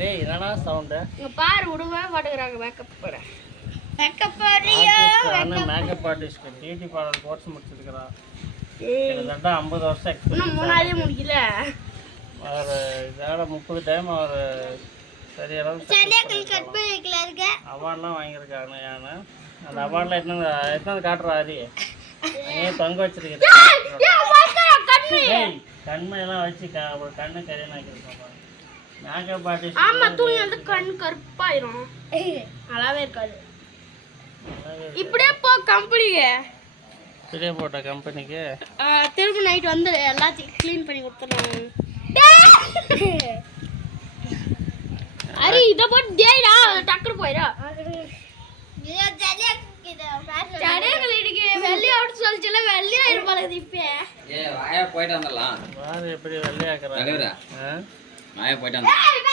டேய் என்னடா சவுண்ட் இங்க பாரு உடுவே பாட்டுக்கறாங்க மேக்கப் போட makeup artist beauty parlour course முடிச்சிருக்கா கிட்டத்தட்ட 50 வருஷம் எக்ஸ்பீரியன்ஸ் இன்னும் மூணாலே முடியல அவர் இதோட 30 டைம் அவர் சரி அளவு அவார்ட்லாம் வாங்கியிருக்காங்க யானை அந்த அவார்டில் எத்தனை காட்டுறாரு அங்கேயே தொங்க வச்சிருக்கேன் கண்மையெல்லாம் வச்சு ஒரு கண்ணு கரையை நாக்கிருக்கோம் மேக்கப் ஆர்டிஸ்ட் ஆமா தூங்கி வந்து கண் கருப்பாயிரும் நல்லாவே இருக்காது இப்படியே போ கம்பெனிக்கு இப்படியே போட்ட கம்பெனிக்கு திரும்ப நைட் வந்து எல்லாத்தையும் க்ளீன் பண்ணி கொடுத்துறாங்க அரே இத போட்டு டேய்டா டக்கர் போயிரா வெள்ளி அவுட் சொல்லிச்சல வெள்ளி ஆயிருப்பால இப்ப வாயா போயிட்டு வந்துடலாம் வாரு எப்படி வெள்ளையாக்குறாங்க வாயா போயிட்டு